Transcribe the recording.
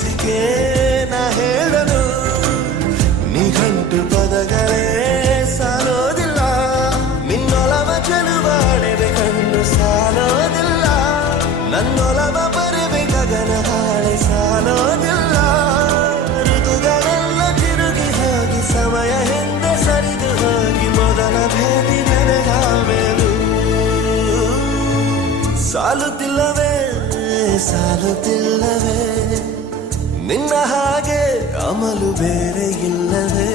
ಅನಿಸಿಕೆ ನಾ ಹೇಳಲು ನಿಘಂಟು ಪದಗಳೇ ಸಾಲೋದಿಲ್ಲ ನಿನ್ನೊಲವ ಚೆಲುವಾಡೆವೆ ಕಣ್ಣು ಸಾಲೋದಿಲ್ಲ ನನ್ನೊಲವ ಬರೆವೆ ಗಗನ ಹಾಳೆ ಸಾಲೋದಿಲ್ಲ ಋತುಗಳೆಲ್ಲ ತಿರುಗಿ ಹೋಗಿ ಸಮಯ ಹಿಂದೆ ಸರಿದು ಹೋಗಿ ಮೊದಲ ಭೇಟಿ ನನಗ ಮೇಲೂ ಸಾಲುತ್ತಿಲ್ಲವೇ ಸಾಲುತ್ತಿಲ್ಲವೇ ನಿನ್ನ ಹಾಗೆ ಅಮಲು ಬೇರೆ ಇಲ್ಲವೇ